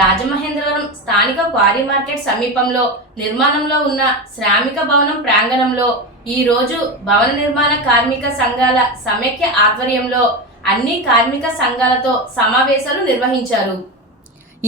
రాజమహేంద్రవరం స్థానిక quarry market సమీపంలో నిర్మాణంలో ఉన్న శ్రామిక భవనం ప్రాంగణంలో ఈ రోజు భవన నిర్మాణ కార్మిక సంఘాల సమైక్య ఆధ్వర్యంలో అన్ని కార్మిక సంఘాలతో సమావేశాలు నిర్వహించారు.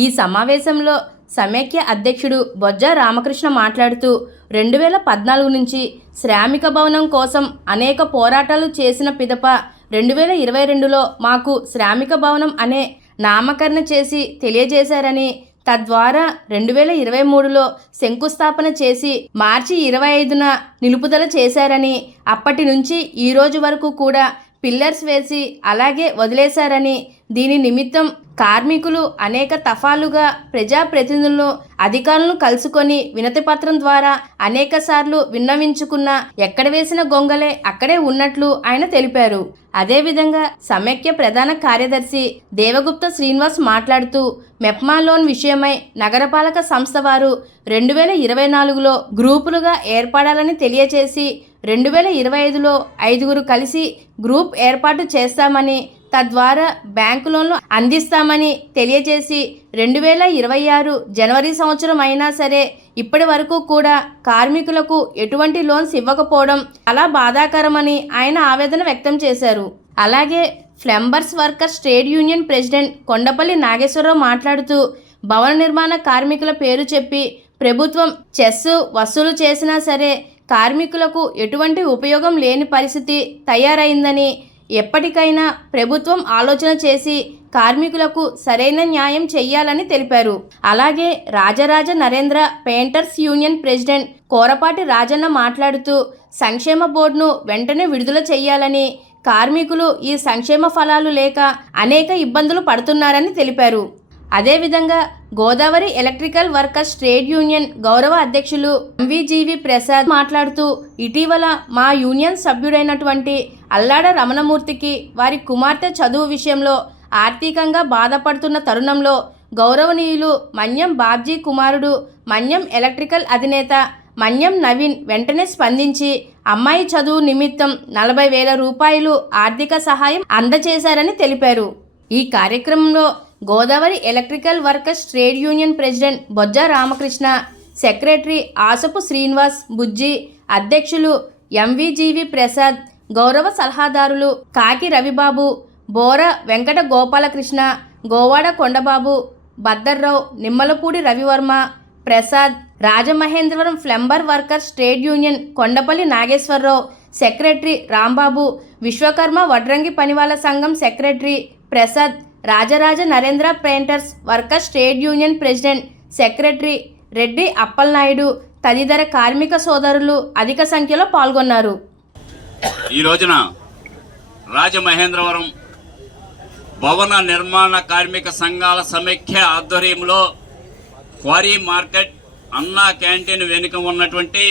ఈ సమావేశంలో సమైక్య అధ్యక్షుడు బొజ్జ రామకృష్ణ మాట్లాడుతూ 2014 నుంచి శ్రామిక భవనం కోసం అనేక పోరాటాలు చేసిన పిదప 2022లో మాకు శ్రామిక భవనం అనే నామకరణ చేసి తెలియజేశారని, తద్వారా 2023లో శంకుస్థాపన చేసి మార్చి 25న నిలుపుదల చేశారని, అప్పటి నుంచి ఈ రోజు వరకు కూడా పిల్లర్స్ వేసి అలాగే వదిలేశారని, దీని నిమిత్తం కార్మికులు అనేక తఫాలుగా ప్రజాప్రతినిధులను అధికారులను కలుసుకొని వినతిపత్రం ద్వారా అనేక సార్లు విన్నవించుకున్న ఎక్కడ వేసిన గొంగలే అక్కడే ఉన్నట్లు ఆయన తెలిపారు. అదేవిధంగా సమైక్య ప్రధాన కార్యదర్శి దేవగుప్త శ్రీనివాస్ మాట్లాడుతూ మెప్మా లోన్ విషయమై నగరపాలక సంస్థ వారు 2024లో గ్రూపులుగా ఏర్పడాలని తెలియచేసి 2025లో 5గురు కలిసి గ్రూప్ ఏర్పాటు చేస్తామని, తద్వారా బ్యాంకు లోన్లు అందిస్తామని తెలియజేసి 2026 జనవరి సంవత్సరం అయినా సరే ఇప్పటి వరకు కూడా కార్మికులకు ఎటువంటి లోన్స్ ఇవ్వకపోవడం చాలా బాధాకరమని ఆయన ఆవేదన వ్యక్తం చేశారు. అలాగే plumbers workers trade union president Kondapalli Nageswararao మాట్లాడుతూ భవన నిర్మాణ కార్మికుల పేరు చెప్పి ప్రభుత్వం చెస్ వసూలు చేసినా సరే కార్మికులకు ఎటువంటి ఉపయోగం లేని పరిస్థితి తయారైందని, ఎప్పటికైనా ప్రభుత్వం ఆలోచన చేసి కార్మికులకు సరైన న్యాయం చేయాలని తెలిపారు. అలాగే Rajaraja Narendra painters union president Korapati Rajanna మాట్లాడుతూ సంక్షేమ బోర్డును వెంటనే విడుదల చేయాలని, కార్మికులు ఈ సంక్షేమ ఫలాలు లేక అనేక ఇబ్బందులు పడుతున్నారని తెలిపారు. అదేవిధంగా Godavari electrical workers trade union గౌరవ అధ్యక్షులు ఎంవిజీవి ప్రసాద్ మాట్లాడుతూ ఇటీవల మా యూనియన్ సభ్యుడైనటువంటి అల్లాడ రమణమూర్తికి వారి కుమార్తె చదువు విషయంలో ఆర్థికంగా బాధపడుతున్న తరుణంలో గౌరవనీయులు మన్యం బాబ్జీ కుమారుడు మన్యం ఎలక్ట్రికల్ అధినేత మన్యం నవీన్ వెంటనే స్పందించి అమ్మాయి చదువు నిమిత్తం 40,000 రూపాయలు ఆర్థిక సహాయం అందజేశారని తెలిపారు. ఈ కార్యక్రమంలో Godavari electrical workers trade union president Bojja Ramakrishna, secretary Asapu Srinivas Bujji, అధ్యక్షులు ఎంవిజీవి ప్రసాద్, గౌరవ సలహాదారులు Kaki Ravibabu, Bora Venkata Gopalakrishna, Govada Kondababu, Bhaddarrao, Nimmalapudi Ravivarma, Prasad, Rajamahendravaram plumber workers trade union Kondapalli Nageswararao, secretary Rambabu, Vishwakarma వడ్రంగి పనివాళ్ళ సంఘం secretary Prasad, Rajaraja Narendra painters workers trade union president secretary Reddy Appalanaidu తదితర కార్మిక సోదరులు అధిక సంఖ్యలో పాల్గొన్నారు. ఈ రోజున రాజమహేంద్రవరం భవన నిర్మాణ కార్మిక సంఘాల సమైక్య ఆధ్వర్యంలో క్వారీ మార్కెట్ అన్నా క్యాంటీన్ వెనుక ఉన్నటువంటి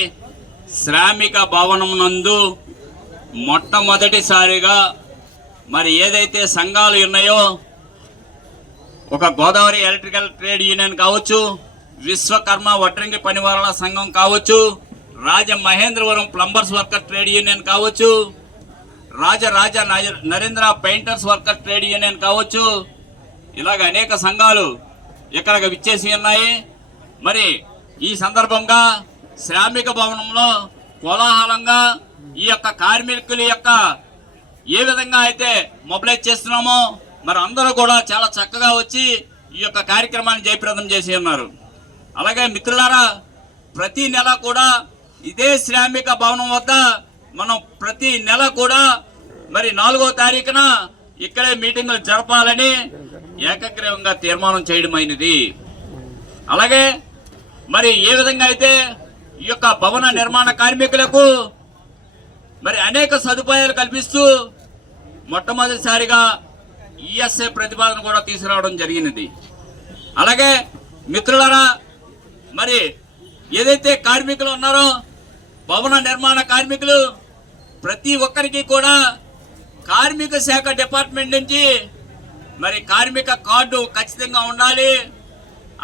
శ్రామిక భవనం నందు మొట్టమొదటిసారిగా మరి ఏదైతే సంఘాలు ఉన్నాయో, ఒక గోదావరి ఎలక్ట్రికల్ ట్రేడ్ యూనియన్ కావచ్చు, విశ్వకర్మ వడ్రంగి పనివారుల సంఘం కావచ్చు, Rajamahendravaram plumbers worker trade union కావచ్చు, Rajaraja Narendra painters worker trade union కావచ్చు, ఇలాగ అనేక సంఘాలు ఇక్కడికి విచ్చేసి ఉన్నాయి. మరి ఈ సందర్భంగా శ్రామిక భవనంలో కోలాహలంగా ఈ యొక్క కార్మికుల యొక్క ఏ విధంగా అయితే మొబిలైజ్ చేస్తున్నామో మరి అందరూ కూడా చాలా చక్కగా వచ్చి ఈ యొక్క కార్యక్రమాన్ని జయప్రదం చేసి ఉన్నారు. అలాగే మిత్రులారా, ప్రతి నెల కూడా ఇదే శ్రామిక భవనం వద్ద మనం ప్రతి నెల కూడా మరి 4వ తారీఖున ఇక్కడే మీటింగులు జరపాలని ఏకగ్రీవంగా తీర్మానం చేయడమైనది. అలాగే మరి ఏ విధంగా అయితే ఈ యొక్క భవన నిర్మాణ కార్మికులకు మరి అనేక సదుపాయాలు కల్పిస్తూ మొట్టమొదటిసారిగా ఈఎస్ఐ ప్రతిపాదన కూడా తీసుకురావడం జరిగినది. అలాగే మిత్రులారా, మరి ఏదైతే కార్మికులు ఉన్నారో భవన నిర్మాణ కార్మికులు ప్రతి ఒక్కరికి కూడా కార్మిక శాఖ డిపార్ట్మెంట్ నుంచి మరి కార్మిక కార్డు ఖచ్చితంగా ఉండాలి.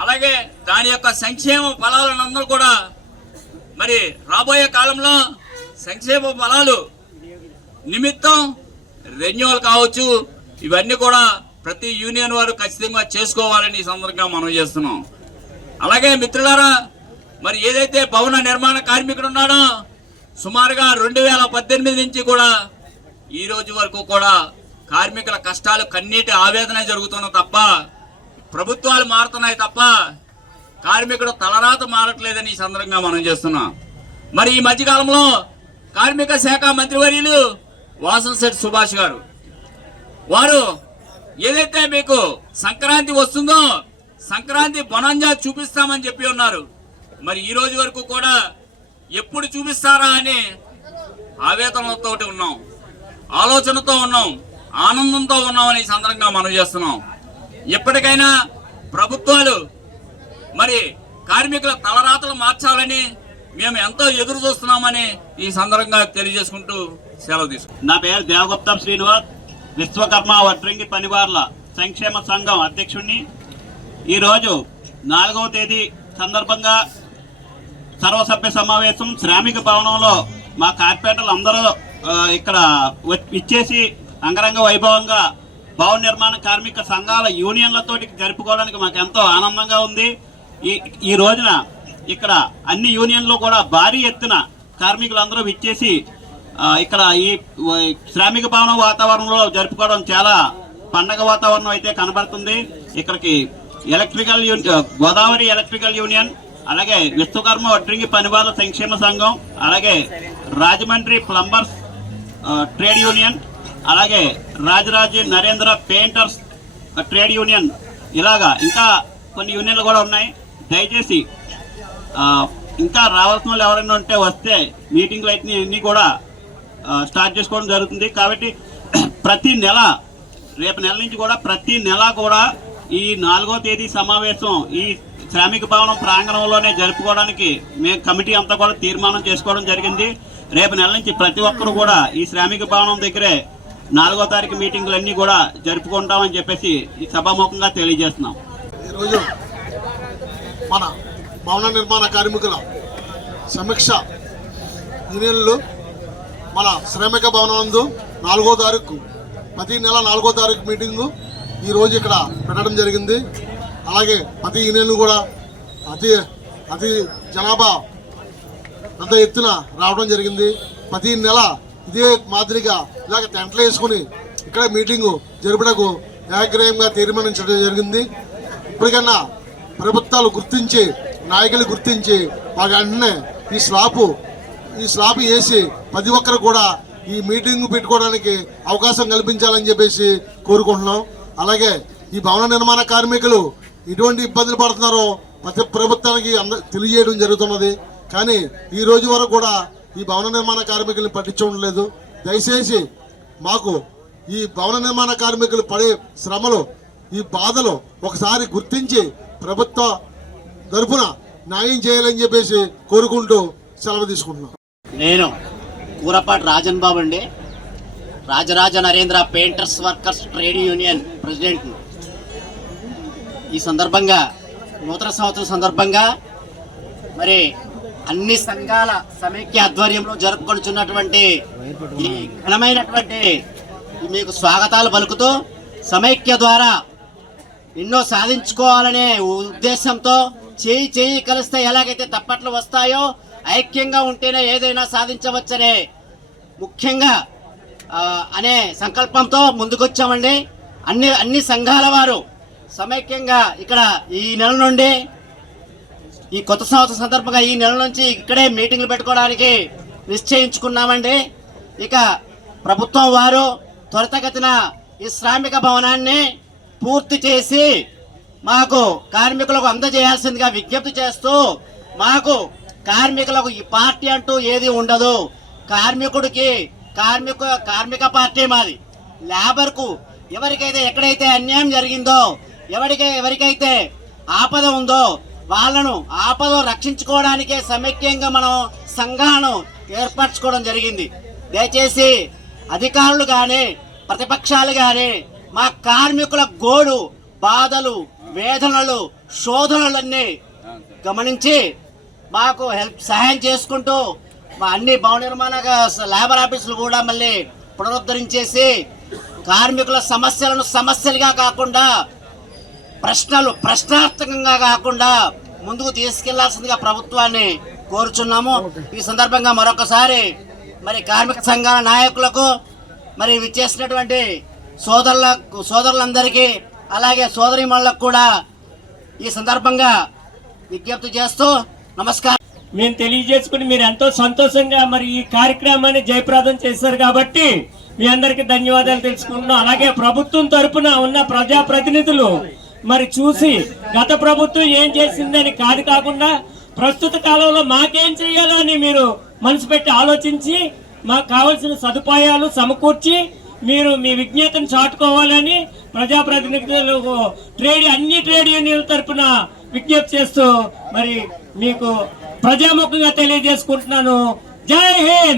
అలాగే దాని యొక్క సంక్షేమ ఫలాలను కూడా మరి రాబోయే కాలంలో సంక్షేమ ఫలాలు నిమిత్తం రెన్యువల్ కావచ్చు, ఇవన్నీ కూడా ప్రతి యూనియన్ వారు ఖచ్చితంగా చేసుకోవాలని ఈ సందర్భంగా మనం చేస్తున్నాం. అలాగే మిత్రులారా, మరి ఏదైతే భవన నిర్మాణ కార్మికుడు ఉన్నాడో సుమారుగా 2018 నుంచి కూడా ఈ రోజు వరకు కూడా కార్మికుల కష్టాలు కన్నీటి ఆవేదన జరుగుతున్న తప్ప ప్రభుత్వాలు మారుతున్నాయి తప్ప కార్మికుడు తలరాత మారట్లేదని ఈ సందర్భంగా మనం చేస్తున్నాం. మరి ఈ మధ్యకాలంలో కార్మిక శాఖ మంత్రివర్యులు వాసంశెట్టి సుభాష్ గారు వారు ఏదైతే మీకు సంక్రాంతి వస్తుందో సంక్రాంతి బొనంజా చూపిస్తామని చెప్పి ఉన్నారు. మరి ఈ రోజు వరకు కూడా ఎప్పుడు చూపిస్తారా అని ఆవేదనతో ఉన్నాం, ఆలోచనతో ఉన్నాం, ఆనందంతో ఉన్నామని ఈ సందర్భంగా మనం చేస్తున్నాం. ఎప్పటికైనా ప్రభుత్వాలు మరి కార్మికుల తలరాతలు మార్చాలని మేము ఎంతో ఎదురు చూస్తున్నామని ఈ సందర్భంగా తెలియజేసుకుంటూ సెలవు తీసుకుంటాం. నా పేరు దేవగుప్తం శ్రీనివాస్, విశ్వకర్మ వడ్రంగి పనివార్ల సంక్షేమ సంఘం అధ్యక్షుడిని. ఈరోజు 4వ తేదీ సందర్భంగా సర్వసభ్య సమావేశం శ్రామిక భవనంలో మా కార్పొరేటర్లు అందరూ ఇక్కడ ఇచ్చేసి అంగరంగ వైభవంగా భవన నిర్మాణ కార్మిక సంఘాల యూనియన్లతోటి జరుపుకోవడానికి మాకు ఎంతో ఆనందంగా ఉంది. ఈ రోజున ఇక్కడ అన్ని యూనియన్లు కూడా భారీ ఎత్తున కార్మికులందరూ విచ్చేసి ఇక్కడ ఈ శ్రామిక భవన వాతావరణంలో జరుపుకోవడం చాలా పండగ వాతావరణం అయితే కనబడుతుంది. ఇక్కడికి ఎలక్ట్రికల్ గోదావరి ఎలక్ట్రికల్ యూనియన్, అలాగే విశ్వకర్మ వడ్రంగి పనివార్ల సంక్షేమ సంఘం, అలాగే రాజమండ్రి ప్లంబర్స్ ట్రేడ్ యూనియన్, అలాగే Rajaraja Narendra painters trade union, ఇలాగా ఇంకా కొన్ని యూనియన్లు కూడా ఉన్నాయి. దయచేసి ఇంకా రావాల్సిన వాళ్ళు ఎవరైనా ఉంటే వస్తే మీటింగ్లు అయితే అన్నీ కూడా స్టార్ట్ చేసుకోవడం జరుగుతుంది. కాబట్టి ప్రతి నెల రేపు నెల నుంచి కూడా ప్రతి నెల కూడా ఈ 4వ తేదీ సమావేశం ఈ శ్రామిక భవనం ప్రాంగణంలోనే జరుపుకోవడానికి మేము కమిటీ అంతా కూడా తీర్మానం చేసుకోవడం జరిగింది. రేపు నెల నుంచి ప్రతి ఒక్కరు కూడా ఈ శ్రామిక భవనం దగ్గరే 4వ తారీఖు మీటింగ్లన్నీ కూడా జరుపుకుంటామని చెప్పేసి ఈ సభాముఖంగా తెలియజేస్తున్నాం. ఈరోజు మన భవన నిర్మాణ కార్మికుల సమీక్ష యూనియన్లు మన శ్రామిక భవనం నందు 4వ తారీఖు ప్రతి నెల 4వ తారీఖు మీటింగు ఈరోజు ఇక్కడ పెట్టడం జరిగింది. అలాగే ప్రతి యూనియన్ కూడా అతి జనాభా పెద్ద ఎత్తున రావడం జరిగింది. ప్రతి నెల ఇదే మాదిరిగా ఇలాగ టెంట్లు వేసుకుని ఇక్కడ మీటింగు జరుపుటకు ఏకగ్రీయంగా తీర్మానించడం జరిగింది. ఇప్పటికన్నా ప్రభుత్వాలు గుర్తించి నాయకులు గుర్తించి వాళ్ళ వెంటనే ఈ స్లాబ్ వేసి ప్రతి ఒక్కరు కూడా ఈ మీటింగ్ పెట్టుకోవడానికి అవకాశం కల్పించాలని చెప్పేసి కోరుకుంటున్నాం. అలాగే ఈ భవన నిర్మాణ కార్మికులు ఎటువంటి ఇబ్బందులు పడుతున్నారో ప్రతి ప్రభుత్వానికి తెలియజేయడం జరుగుతున్నది. కానీ ఈ రోజు వరకు కూడా ఈ భవన నిర్మాణ కార్మికులను పట్టించడం లేదు. దయచేసి మాకు ఈ భవన నిర్మాణ కార్మికులు పడే శ్రమలు, ఈ బాధలు ఒకసారి గుర్తించి ప్రభుత్వ తరఫున న్యాయం చేయాలని చెప్పేసి కోరుకుంటూ సెలవు తీసుకుంటున్నాం. నేను కూరపాటి రాజన్ బాబు అండి, Rajaraja Narendra painters workers trade union president. ఈ సందర్భంగా నూతన సంవత్సరం సందర్భంగా మరి అన్ని సంఘాల సమైక్య ఆధ్వర్యంలో జరుపుకొనుచున్నటువంటి ఈ ఘనమైనటువంటి మీకు స్వాగతాలు పలుకుతూ సమైక్య ద్వారా ఎన్నో సాధించుకోవాలనే ఉద్దేశంతో చేయి కలిస్తే ఎలాగైతే తప్పట్లు వస్తాయో ఐక్యంగా ఉంటేనే ఏదైనా సాధించవచ్చనే ముఖ్యంగా అనే సంకల్పంతో ముందుకొచ్చామండి. అన్ని సంఘాల వారు సమైక్యంగా ఇక్కడ ఈ నెల నుండి ఈ కొత్త సంవత్సరం సందర్భంగా ఈ నెల నుంచి ఇక్కడే మీటింగ్లు పెట్టుకోవడానికి నిశ్చయించుకున్నామండి. ఇక ప్రభుత్వం వారు త్వరితగతిన ఈ శ్రామిక భవనాన్ని పూర్తి చేసి మాకు కార్మికులకు అందజేయాల్సిందిగా విజ్ఞప్తి చేస్తూ, మాకు కార్మికులకు ఈ పార్టీ అంటూ ఏది ఉండదు. కార్మిక పార్టీ మాది. లేబర్కు ఎవరికైతే ఎక్కడైతే అన్యాయం జరిగిందో, ఎవరికైతే ఆపద ఉందో వాళ్ళను ఆపద రక్షించుకోవడానికే సమైక్యంగా మనం సంఘాలను ఏర్పరచుకోవడం జరిగింది. దయచేసి అధికారులు కానీ ప్రతిపక్షాలు కానీ మా కార్మికుల గోడు, బాధలు, వేదనలు, శోధనలన్నీ గమనించి మాకు సహాయం చేసుకుంటూ మా అన్ని భవన నిర్మాణ లేబర్ ఆఫీసులు కూడా మళ్ళీ పునరుద్ధరించేసి కార్మికుల సమస్యలను సమస్యలుగా కాకుండా ప్రశ్నార్థకంగా కాకుండా ముందుకు తీసుకెళ్లాల్సిందిగా ప్రభుత్వాన్ని కోరుచున్నాము. ఈ సందర్భంగా మరొకసారి మరి కార్మిక సంఘాల నాయకులకు మరి విచ్చేసినటువంటి సోదరులందరికీ అలాగే సోదరీమణులకు కూడా ఈ సందర్భంగా విజ్ఞప్తి చేస్తూ నమస్కారం. మేము తెలియజేసుకుని మీరు ఎంతో సంతోషంగా మరి ఈ కార్యక్రమాన్ని జయప్రదం చేశారు కాబట్టి మీ అందరికి ధన్యవాదాలు తెలుసుకుంటున్నాం. అలాగే ప్రభుత్వం తరపున ఉన్న ప్రజాప్రతినిధులు మరి చూసి గత ప్రభుత్వం ఏం చేసిందని కాకుండా ప్రస్తుత కాలంలో మాకేం చేయాలో అని మీరు మనసు పెట్టి ఆలోచించి మాకు కావాల్సిన సదుపాయాలు సమకూర్చి మీరు మీ విజ్ఞతను చాటుకోవాలని ప్రజాప్రతినిధులు అన్ని ట్రేడ్ యూనియన్ల తరపున విజ్ఞప్తి చేస్తూ మరి మీకు ప్రజాముఖంగా తెలియజేసుకుంటున్నాను. జై హింద్.